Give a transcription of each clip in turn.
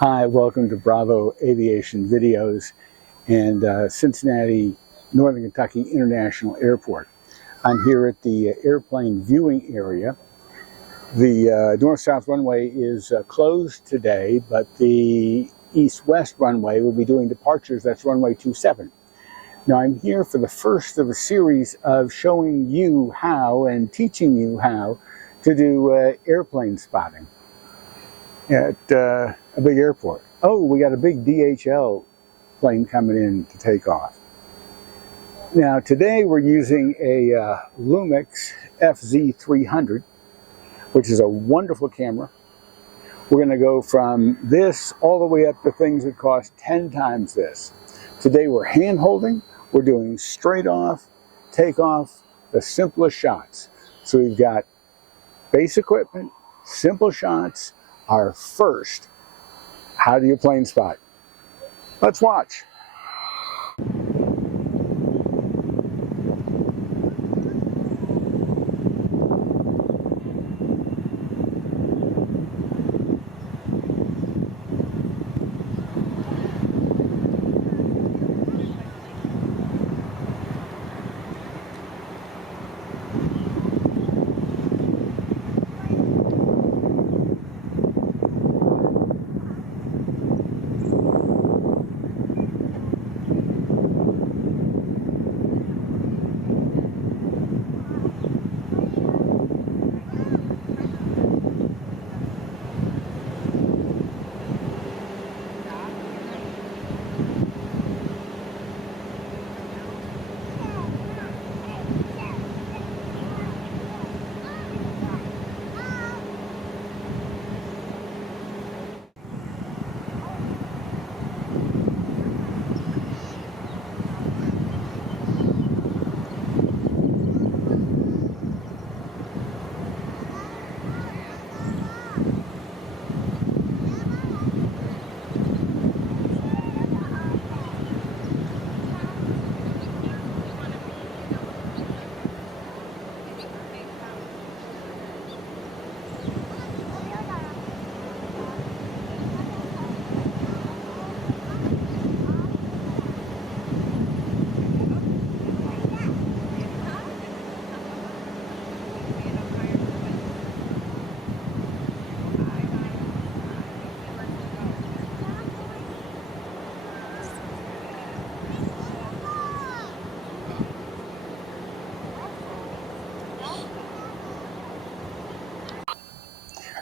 Hi, welcome to Bravo Aviation Videos and Cincinnati, Northern Kentucky International Airport. I'm here at the airplane viewing area. The north-south runway is closed today, but the east-west runway will be doing departures. That's runway 27. Now I'm here for the first of a series of showing you how and teaching you how to do airplane spotting at a big airport. Oh, we got a big DHL plane coming in to take off. Now today we're using a Lumix FZ300, which is a wonderful camera. We're going to go from this all the way up to things that cost 10 times this. Today we're hand holding, we're doing straight off, take off, the simplest shots. So we've got base equipment, simple shots. Our first, how do you plane spot? Let's watch.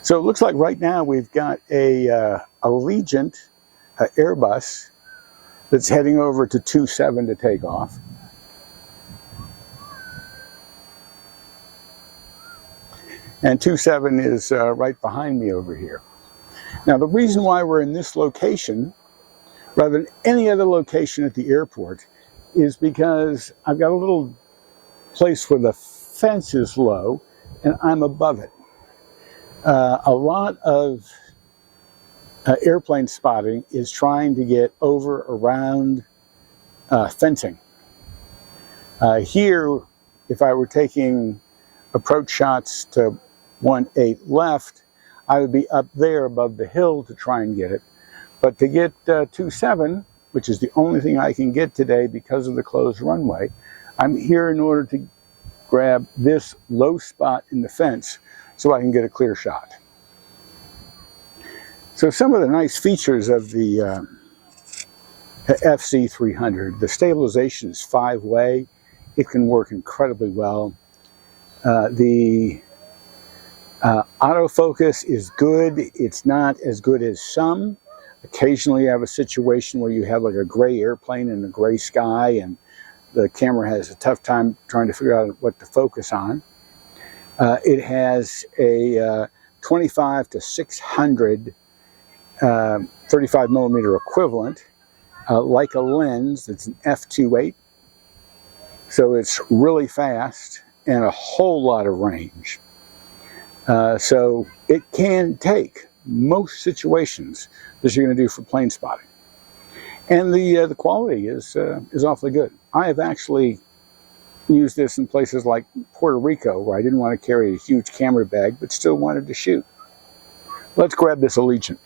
So it looks like right now we've got a Alegiant Airbus that's heading over to 27 to take off. And 27 is right behind me over here. Now the reason why we're in this location, rather than any other location at the airport, is because I've got a little place where the fence is low and I'm above it. A lot of airplane spotting is trying to get over around fencing. Here, if I were taking approach shots to 1/8 left, I would be up there above the hill to try and get it. But to get 27, which is the only thing I can get today because of the closed runway, I'm here in order to grab this low spot in the fence so I can get a clear shot. So some of the nice features of the FZ300, the stabilization is 5-way. It can work incredibly well. The autofocus is good. It's not as good as some. Occasionally you have a situation where you have like a gray airplane in a gray sky and the camera has a tough time trying to figure out what to focus on. It has a 25 to 600 35 millimeter equivalent, like a lens. It's an f2.8, so it's really fast and a whole lot of range. So it can take most situations that you're going to do for plane spotting, and the quality is awfully good. I have actually use this in places like Puerto Rico, where I didn't want to carry a huge camera bag, but still wanted to shoot. Let's grab this Alegiant.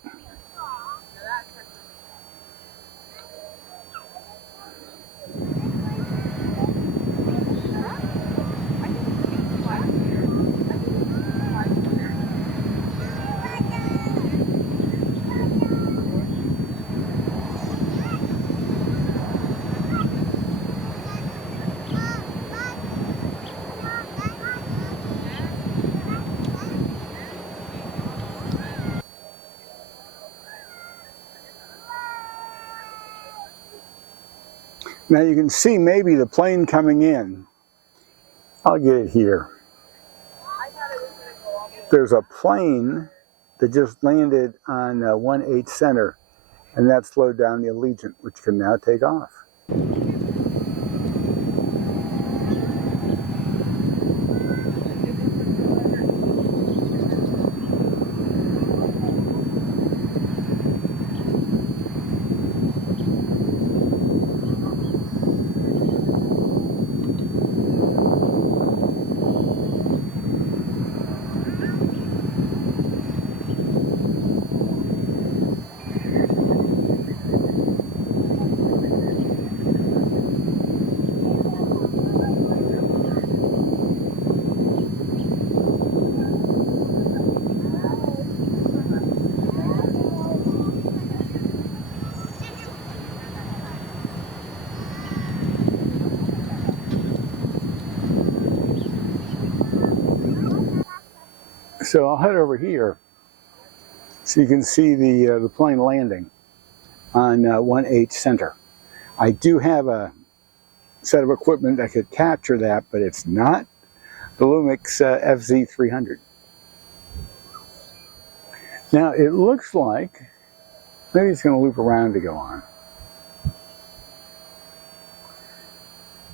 Now you can see maybe the plane coming in. I'll get it here. There's a plane that just landed on 18 Center, and that slowed down the Alegiant, which can now take off. So I'll head over here so you can see the plane landing on 18 Center. I do have a set of equipment that could capture that, but it's not the Lumix FZ300. Now it looks like maybe it's going to loop around to go on.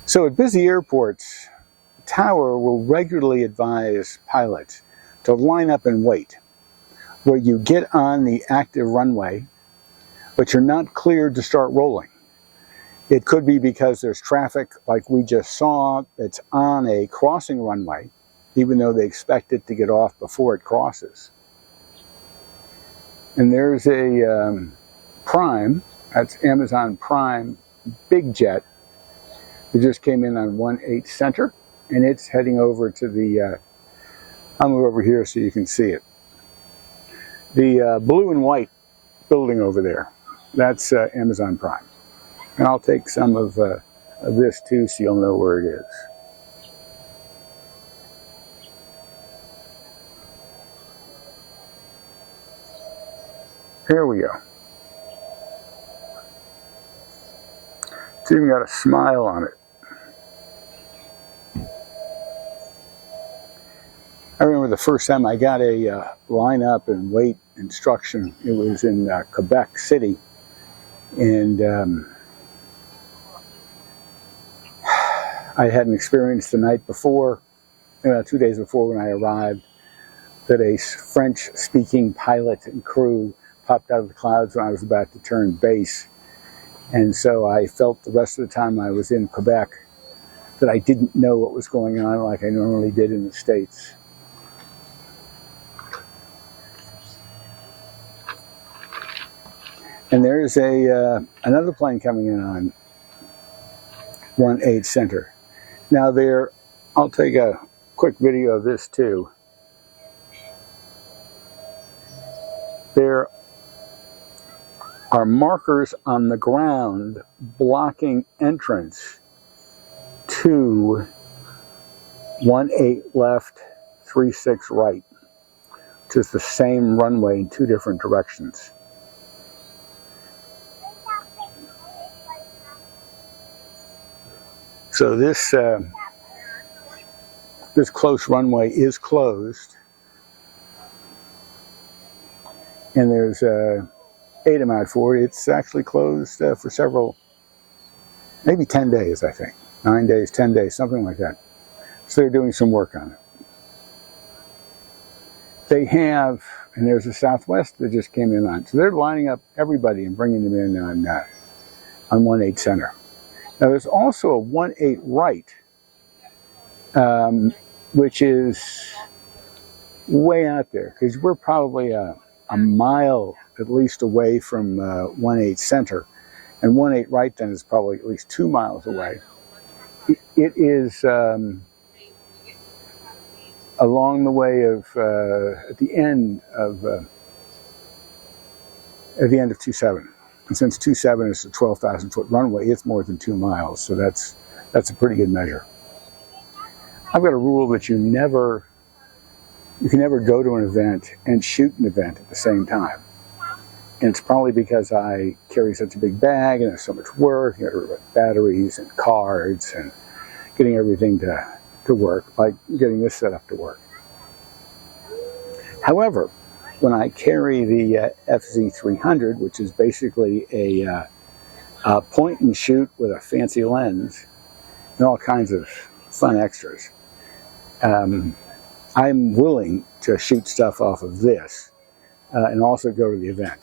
So at busy airports, the tower will regularly advise pilots to line up and wait, where you get on the active runway, but you're not cleared to start rolling. It could be because there's traffic like we just saw that's on a crossing runway, even though they expect it to get off before it crosses. And there's a Prime, that's Amazon Prime big jet, that just came in on 18 Center, and it's heading over to the I'll move over here so you can see it. The blue and white building over there, that's Amazon Prime. And I'll take some of this too so you'll know where it is. Here we go. It's even got a smile on it. I remember the first time I got a line up and wait instruction. It was in Quebec City, and I had an experience the night before, 2 days before when I arrived, that a French-speaking pilot and crew popped out of the clouds when I was about to turn base, and so I felt the rest of the time I was in Quebec that I didn't know what was going on like I normally did in the States. And there's another plane coming in on 18 Center. Now I'll take a quick video of this too. There are markers on the ground blocking entrance to 18 left, 36 right, which is the same runway in two different directions. So this close runway is closed, and there's a ADAM out for it. It's actually closed for several, maybe 10 days, I think. 9 days, 10 days, something like that. So they're doing some work on it. They have, and there's a Southwest that just came in on. So they're lining up everybody and bringing them in on 18 Center. Now there's also a 18 right, which is way out there, because we're probably a mile at least away from 18 Center, and 18 right then is probably at least 2 miles away. It is along the way of at the end of 27. And since 27 is a 12,000 foot runway, it's more than 2 miles, so that's a pretty good measure. I've got a rule that you can never go to an event and shoot an event at the same time. And it's probably because I carry such a big bag and there's so much work, you know, batteries and cards and getting everything to work, like getting this set up to work. However, when I carry the FZ300, which is basically a point and shoot with a fancy lens and all kinds of fun extras, I'm willing to shoot stuff off of this and also go to the event.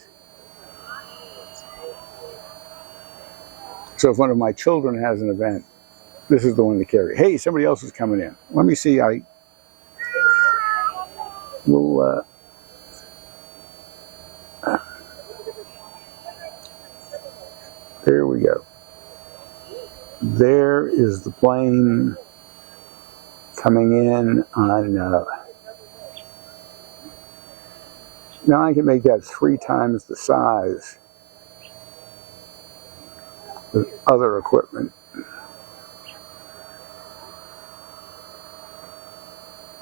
So if one of my children has an event, this is the one to carry. Hey, somebody else is coming in. Let me see. There we go. There is the plane coming in on. Now I can make that 3 times the size with other equipment.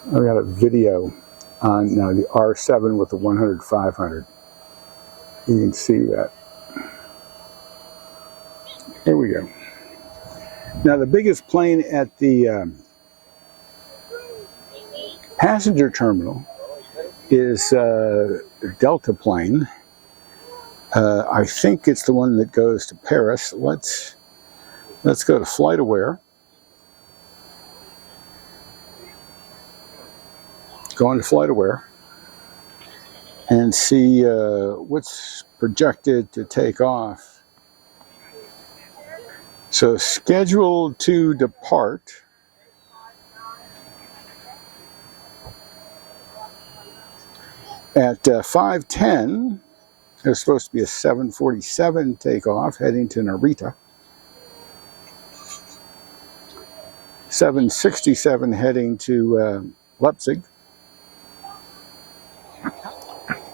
I've got a video on the R7 with the 100-500. You can see that. Here we go. Now the biggest plane at the passenger terminal is a Delta plane. I think it's the one that goes to Paris. Let's go to FlightAware. Go into FlightAware and see what's projected to take off. So scheduled to depart at 5:10. There's supposed to be a 747 takeoff heading to Narita. 767 heading to Leipzig.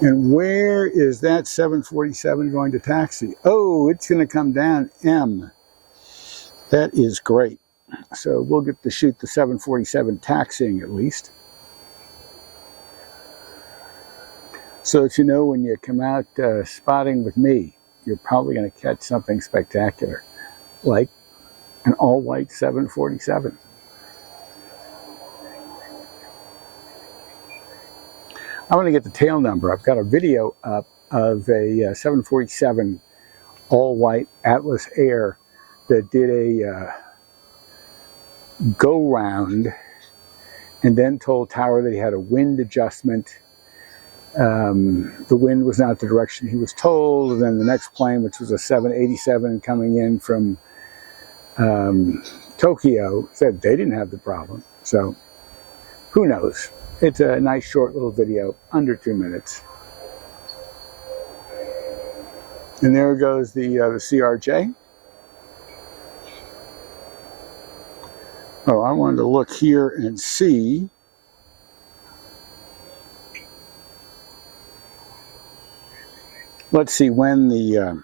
And where is that 747 going to taxi? Oh, it's going to come down M. That is great. So we'll get to shoot the 747 taxiing at least. So that you know when you come out spotting with me, you're probably going to catch something spectacular, like an all-white 747. I want to get the tail number. I've got a video up of a 747 all-white Atlas Air that did a go-round and then told Tower that he had a wind adjustment. The wind was not the direction he was told, and then the next plane, which was a 787 coming in from Tokyo, said they didn't have the problem. So who knows? It's a nice short little video, under 2 minutes. And there goes the CRJ. Oh, I wanted to look here and see. Let's see when the,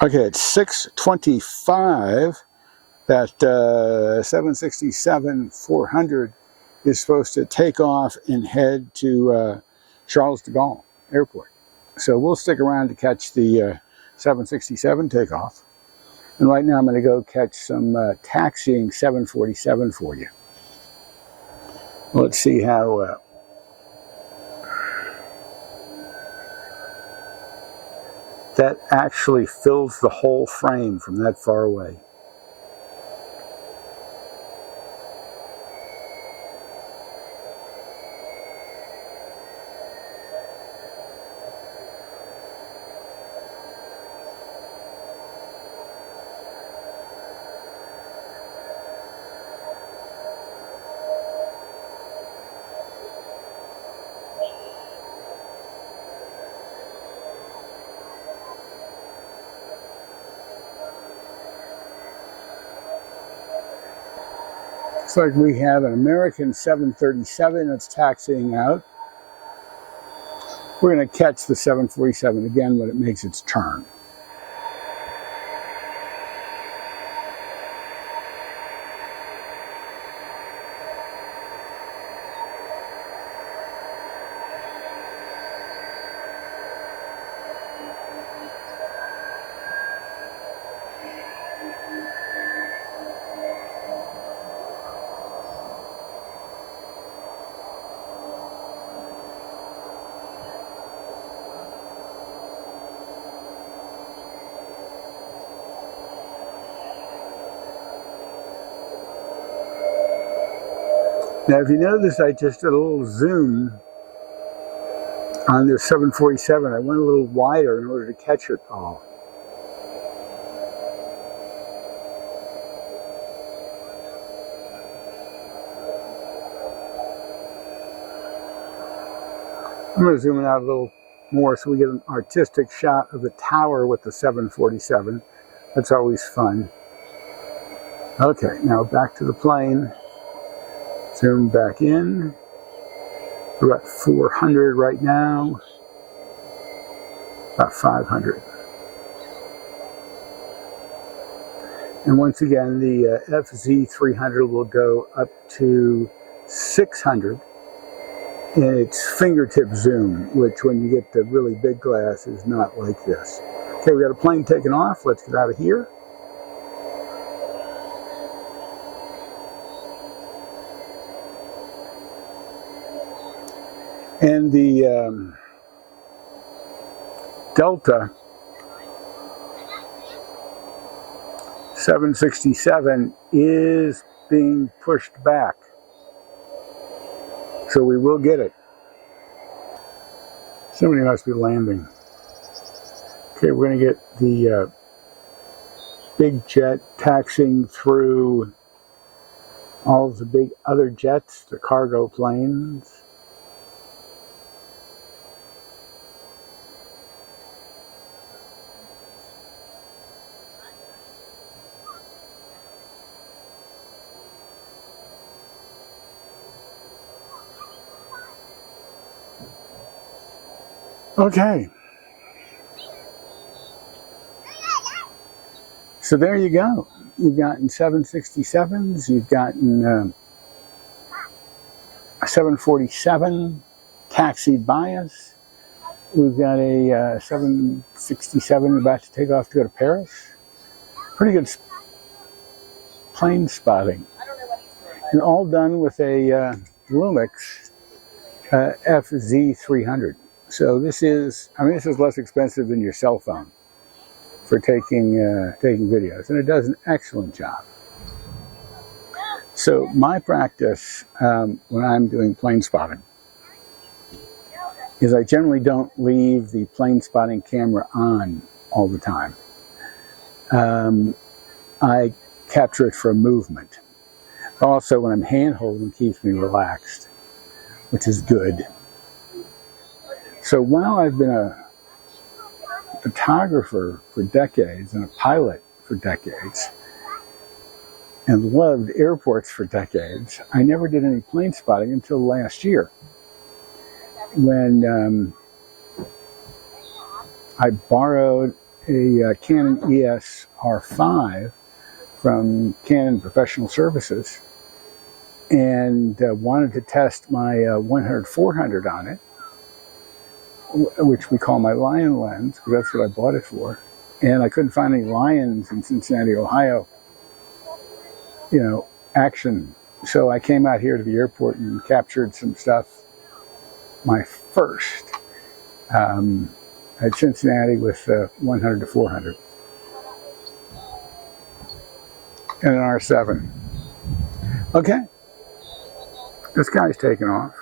okay, it's 6:25. That 767-400 is supposed to take off and head to Charles de Gaulle Airport. So we'll stick around to catch the 767 takeoff. And right now I'm going to go catch some taxiing 747 for you. Let's see how that actually fills the whole frame from that far away. Looks like we have an American 737 that's taxiing out. We're going to catch the 747 again when it makes its turn. Now, if you notice, I just did a little zoom on this 747. I went a little wider in order to catch it all. I'm going to zoom it out a little more so we get an artistic shot of the tower with the 747. That's always fun. Okay, now back to the plane. Zoom back in. We're at 400 right now. About 500. And once again, the FZ300 will go up to 600 in its fingertip zoom, which when you get the really big glass is not like this. Okay, we got a plane taking off. Let's get out of here. And the Delta 767 is being pushed back. So we will get it. Somebody must be landing. Okay, we're going to get the big jet taxiing through all of the big other jets, the cargo planes. Okay. So there you go. You've gotten 767s, you've gotten a 747 taxied by us. We've got a 767 about to take off to go to Paris. Pretty good plane spotting. And all done with a Lumix FZ300. So this is, this is less expensive than your cell phone for taking videos, and it does an excellent job. So my practice when I'm doing plane spotting is I generally don't leave the plane spotting camera on all the time. I capture it for movement. Also, when I'm hand-holding, it keeps me relaxed, which is good. So while I've been a photographer for decades and a pilot for decades and loved airports for decades, I never did any plane spotting until last year when I borrowed a Canon EOS R5 from Canon Professional Services and wanted to test my 100-400 on it, which we call my lion lens, because that's what I bought it for. And I couldn't find any lions in Cincinnati, Ohio, action. So I came out here to the airport and captured some stuff. My first at Cincinnati with 100-400 and an R7. Okay, this guy's taking off.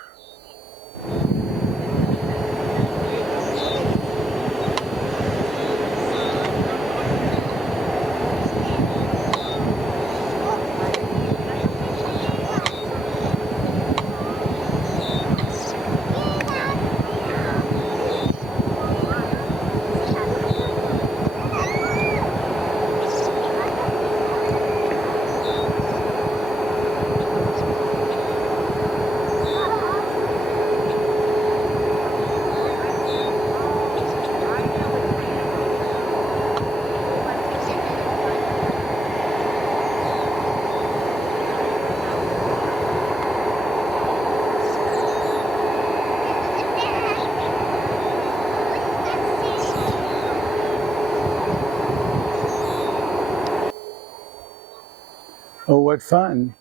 Oh, what fun.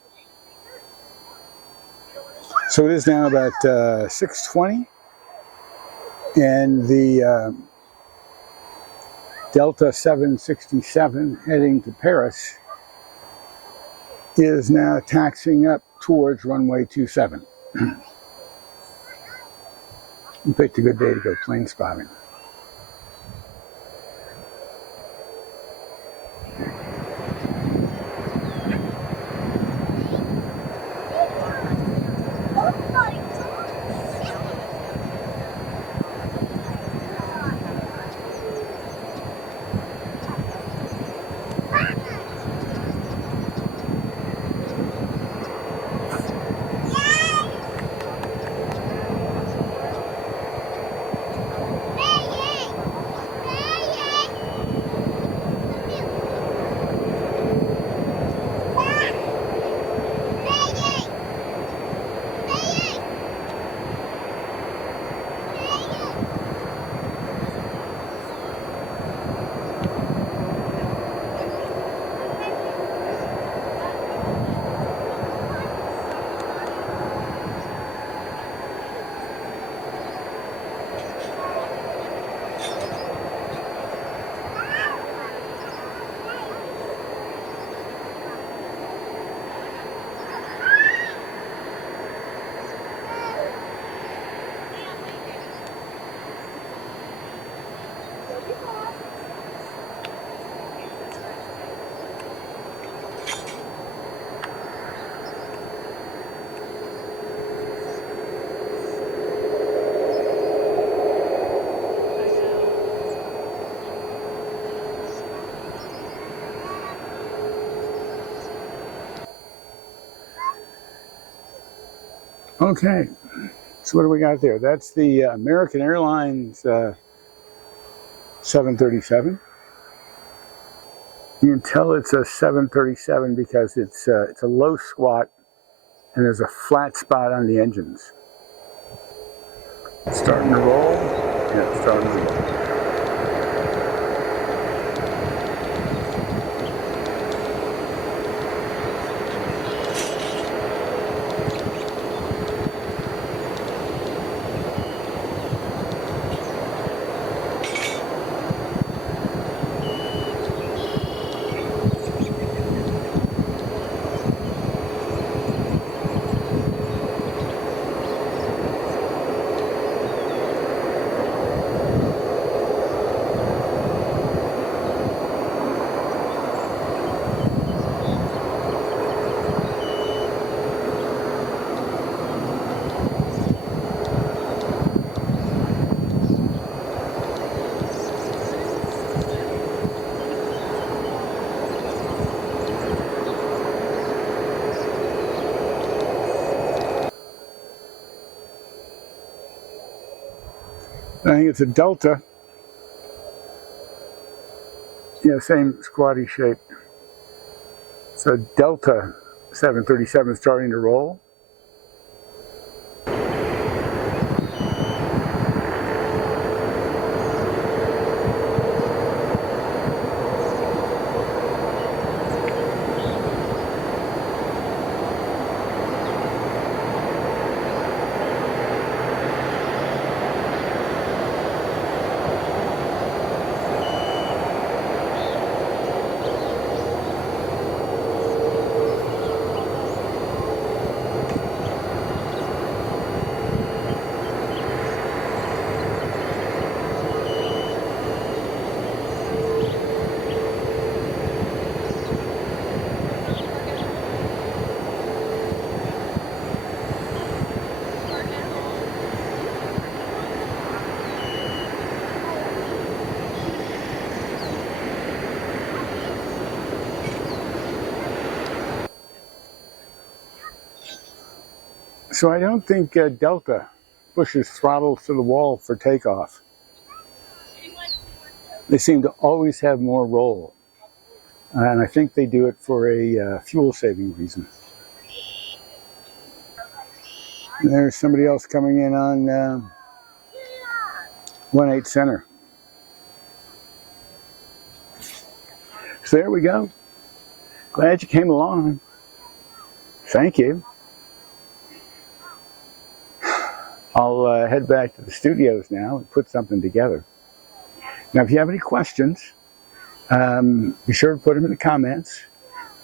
So it is now about 6:20, and the Delta 767 heading to Paris is now taxiing up towards runway 27. You picked a good day to go plane spotting. Okay, so what do we got there? That's the American Airlines 737. You can tell it's a 737 because it's a low squat and there's a flat spot on the engines. Starting to roll. Yeah, starting to roll. I think it's a Delta. Yeah, same squatty shape. So Delta 737 starting to roll. So I don't think Delta pushes throttle to the wall for takeoff. They seem to always have more roll. And I think they do it for a fuel saving reason. And there's somebody else coming in on 18 center. So there we go. Glad you came along. Thank you. I'll head back to the studios now and put something together. Now, if you have any questions, be sure to put them in the comments.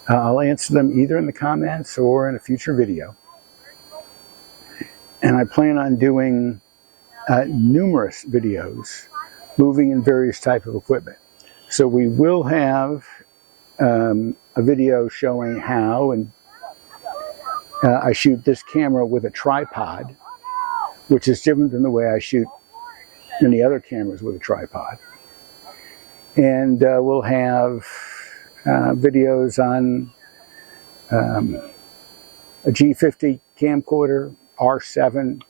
I'll answer them either in the comments or in a future video. And I plan on doing numerous videos moving in various types of equipment. So we will have a video showing how I shoot this camera with a tripod, which is different than the way I shoot many other cameras with a tripod. And we'll have videos on a G50 camcorder, R7,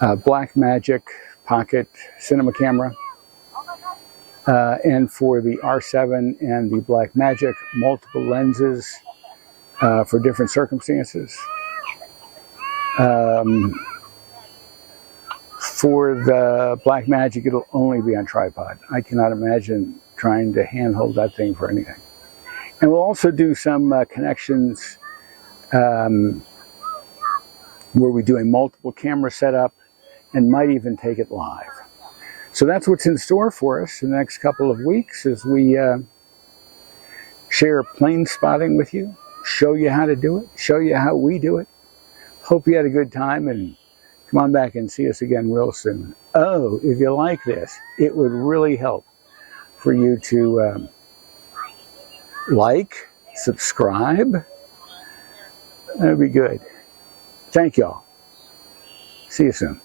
Blackmagic pocket cinema camera, and for the R7 and the Blackmagic, multiple lenses for different circumstances. For the Blackmagic, it'll only be on tripod. I cannot imagine trying to handhold that thing for anything. And we'll also do some connections where we do a multiple camera setup and might even take it live. So that's what's in store for us in the next couple of weeks as we share plane spotting with you, show you how to do it, show you how we do it. Hope you had a good time, and come on back and see us again real soon. Oh, if you like this, it would really help for you to like, subscribe. That'd be good. Thank y'all. See you soon.